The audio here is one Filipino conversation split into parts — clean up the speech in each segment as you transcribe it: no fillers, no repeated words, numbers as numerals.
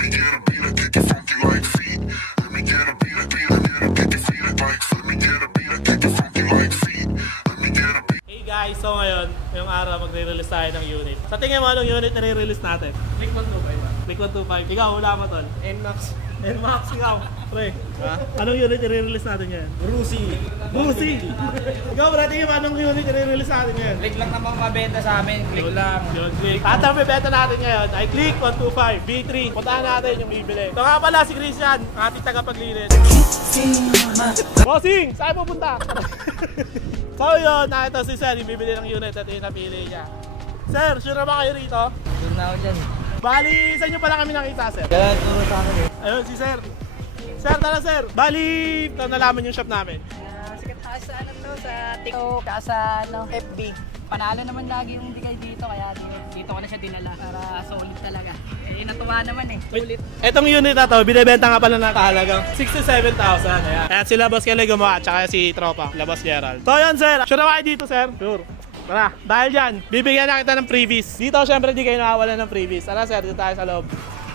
Hey guys, so ngayon, yung araw magre-release tayo ng unit. Sa tingin mo, anong unit na re-release natin? Click 125 ba? Click 125. Ikaw, hula mo tol. NMAX. NMAX, ikaw. Pre, anong unit i-release natin ngayon? Rusi. Busi! Ikaw, pre, tingin mo anong unit i-release natin ngayon? Click lang naman mabenta sa amin. Click lang. Yun, click. At ang bibenta natin ngayon ay Click 125 B3. Puntahan natin yung bibili. Ito nga pala si Christian, ating tagapaglinis. Bossing! Saan mo punta? So yun, nakita si Sir yung bibili ng unit at yung napili niya. Sir, sure na ba kayo rito? Sure na ako dyan. Bali, sa inyo pala kami nakita, Sir. Kaya turo sa akin eh. Ayun, si Sir. Sir, tara Sir. Bali, ito nalaman yung shop namin. Sikat tayo sa ano to, sa TikTok, sa ano, FB. Panalo naman lagi yung bigay dito, kaya dito ko na siya dinala para solid talaga. Eh, natuwa naman eh. Sulit. Etong unit na to, binibenta nga pala ng kahalagang 67,000. Ayan. Ayan sila Boss Kelly gumawa, at saka si Tropa, Labas Gerald. So yun Sir, sure na kayo dito Sir? Sure. Tara, dahil dyan, bibigyan na kita ng freebies. Dito syempre di kayo nakawalan ng freebies. Tara Sir, dito tayo sa loob.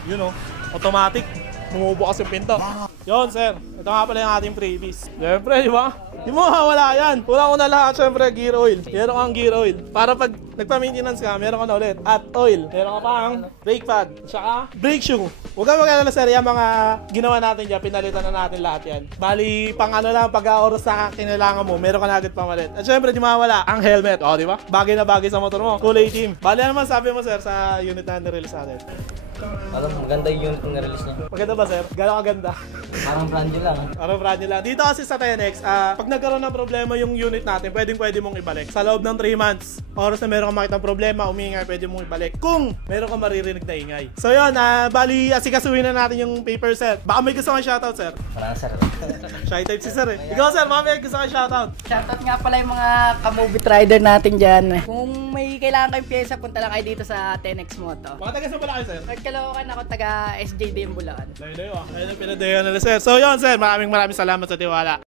You know, automatic. Bumubukas yung pinto. Yun Sir, ito nga pala yung ating freebies. Syempre, di ba? Di mo mawala yan. Una-una lahat, syempre, gear oil. Meron kang gear oil. Para pag nagpa-maintenance ka, meron ka na ulit. At oil. Meron ka pang brake pad. Tsaka brake shoe. Huwag kang mag-alala Sir, yung mga ginawa natin dyan, pinalitan na natin lahat yan. Bali, pang ano lang, pag-oras na kinailangan mo, meron ka na agad pamalit. At syempre, di mawala ang helmet. O, di ba? Bagay na bagay sa motor mo. Kulay team. Bali, ano naman sabi mo Sir sa unit na nirelease natin? Alam, maganda yung unit na release niya. Maganda ba Sir? Gano'ng kaganda? Parang brand new lang. Parang brand new lang. Dito kasi sa 10X, pag nagkaroon ng problema yung unit natin, pwede mong ibalik. Sa loob ng 3 months, oras na meron kang makitang problema, umingay, pwede mong ibalik. Kung meron kang maririnig na ingay. So yun, bali, asikasuhin na natin yung paper set. Baka may gusto kang shoutout, Sir? Parang sir. Shy type si Sir eh. Ikaw Sir, baka may gusto kang shoutout. Shoutout nga pala yung mga ka-movie rider natin dyan. Kung may kailangan kayong pyesa, punta lang kayo dito sa 10X Moto. Mga taga saan pala kayo Sir? Nagkalookan ako taga SJD yung Bulacan. Layo-layo ah. Ayun ang pinadayo nila Sir. So yun Sir, maraming salamat sa tiwala.